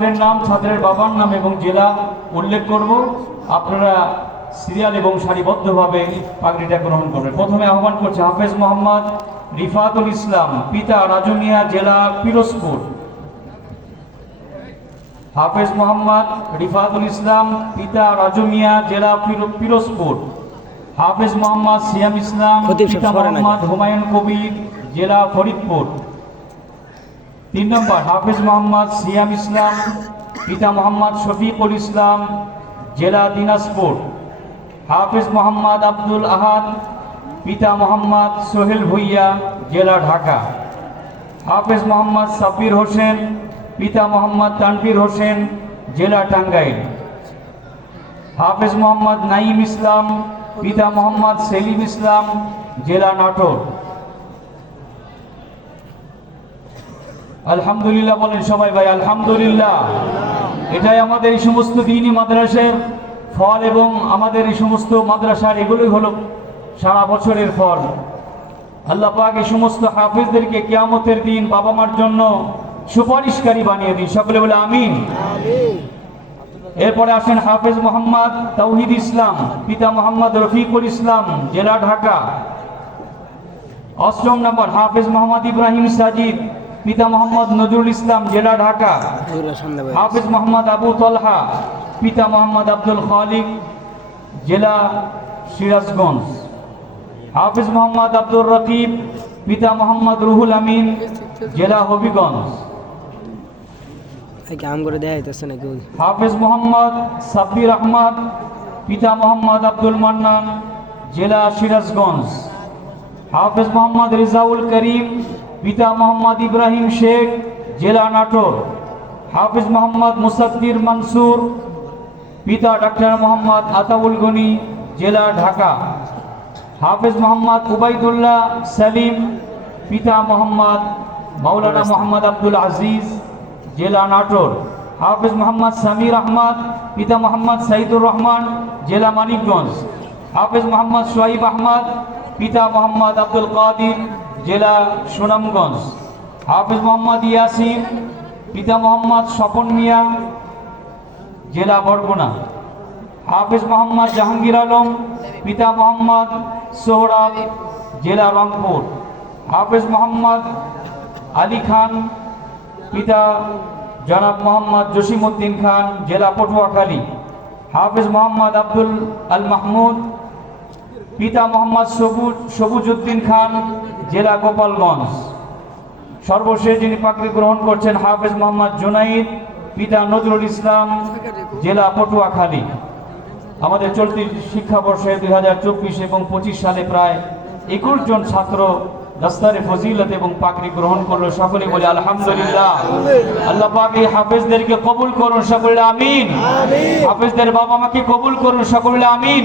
ছাত্রের নাম ছাত্রের বাবার নাম এবং জেলা উল্লেখ করব। আপনারা সিরিয়াল এবং সারিবদ্ধভাবে পাগড়িটা গ্রহণ করবেন। প্রথমে আহ্বান করছে হাফেজ মোহাম্মদ রিফাতুল ইসলাম পিতা রাজুমিয়া জেলা পিরোজপুর। হাফেজ মোহাম্মদ রিফাতুল ইসলাম পিতা রাজুমিয়া জেলা পিরোজপুর। হাফেজ মোহাম্মদ সিয়াম ইসলাম পিতা মোহাম্মদ হুমায়ুন কবির জেলা ফরিদপুর। তিন নম্বর, হাফিজ মোহাম্মদ সিয়াম ইসলাম, পিতা মোহাম্মদ শফিকুল ইসলাম, জেলা দিনাজপুর। হাফিজ মোহাম্মদ আব্দুল আহাদ, পিতা মোহাম্মদ সোহেল ভুইয়া, জেলা ঢাকা। হাফিজ মোহাম্মদ সাব্বির হোসেন, পিতা মোহাম্মদ তানভীর হোসেন, জেলা টাঙ্গাইল। হাফিজ মোহাম্মদ নাইম ইসলাম, পিতা মোহাম্মদ সেলিম ইসলাম, জেলা নাটোর। আলহামদুলিল্লাহ বলেন সবাই ভাই, আলহামদুলিল্লাহ। এটাই আমাদের এই সমস্ত দিনই মাদ্রাসার ফল এবং আমাদের এই সমস্ত মাদ্রাসার এগুলোই হলো সারা বছরের ফল। আল্লাহ পাক এই সমস্ত হাফিজদেরকে কেয়ামতের দিন বাবা মার জন্য সুপারিশকারী বানিয়ে দিন। সকলে বলে আমিন। এরপরে আসেন হাফেজ মোহাম্মদ তৌহিদ ইসলাম, পিতা মোহাম্মদ রফিকুল ইসলাম, জেলা ঢাকা। অষ্টম নম্বর হাফেজ মোহাম্মদ ইব্রাহিম সাজিদ পিতা মোহাম্মদ নজরুল ইসলাম জেলা ঢাকা। হাফিজ মোহাম্মদ আবু তলহা পিতা মোহাম্মদ আব্দুল খালিক জেলা সিরাজগঞ্জ। হাফিজ মোহাম্মদ আব্দুর রকিব পিতা মোহাম্মদ রুহুল আমিন জেলা হবিগঞ্জ। হাফিজ মোহাম্মদ সাব্বির আহমদ পিতা মোহাম্মদ আব্দুল মান্নান জেলা সিরাজগঞ্জ। হাফিজ মোহাম্মদ রিজাউল করিম পিতা মোহাম্মদ ইব্রাহিম শেখ জেলা নাটোর। হাফিজ মোহাম্মদ মুসাদ্দির মনসুর পিতা ডাক্তার মোহাম্মদ আতাউল গনি জেলা ঢাকা। হাফিজ মোহাম্মদ উবাইদুল্লাহ সালিম পিতা মোহাম্মদ মাওলানা মোহাম্মদ আব্দুল আজিজ জেলা নাটোর। হাফিজ মোহাম্মদ সামির আহমদ পিতা মোহাম্মদ সাইদুর রহমান জেলা মানিকগঞ্জ। হাফিজ মোহাম্মদ সোহাইব আহমদ পিতা মোহাম্মদ আব্দুল কাদির জেলা সুনামগঞ্জ। হাফিজ মোহাম্মদ ইয়াসিন, পিতা মোহাম্মদ স্বপন মিয়া, জেলা বরগুনা। হাফিজ মোহাম্মদ জাহাঙ্গীর আলম, পিতা মোহাম্মদ সোহরাব, জেলা রংপুর। হাফিজ মোহাম্মদ আলী খান, পিতা জনাব মোহাম্মদ জসিমউদ্দিন খান, জেলা পটুয়াখালী। হাফিজ মোহাম্মদ আব্দুল আল মাহমুদ, পিতা মোহাম্মদ সবুজ সবুজউদ্দিন খান জেলা গোপালগঞ্জ। সর্বশেষ যিনি পাকড়ি গ্রহণ করছেন হাফেজ মোহাম্মদ জুনাইদ, পিতা নজরুল ইসলাম, জেলা পটুয়াখালী আমাদের চলতি শিক্ষাবর্ষে দুই হাজার চব্বিশ এবং পঁচিশ সালে প্রায় একুশ জন ছাত্র দস্তারে ফজিলত এবং পাকড়ি গ্রহণ করল সকলে বলে আলহামদুলিল্লাহ। আল্লাহ পাক এই হাফেজদেরকে কবুল করুন সকলে আমিন। হাফেজদের বাবা মাকে কবুল করুন সকলে আমিন।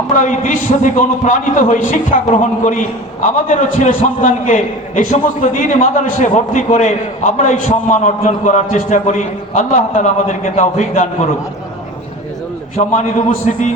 আমরা এই দৃশ্য থেকে অনুপ্রাণিত হই শিক্ষা গ্রহণ করি। আমাদেরও ছেলে সন্তানকে এই সমস্ত দিন মাদারসে ভর্তি করে আমরা এই সম্মান অর্জন করার চেষ্টা করি। আল্লাহ তালা আমাদেরকে তাও দান করুক। সম্মানিত উপস্থিতি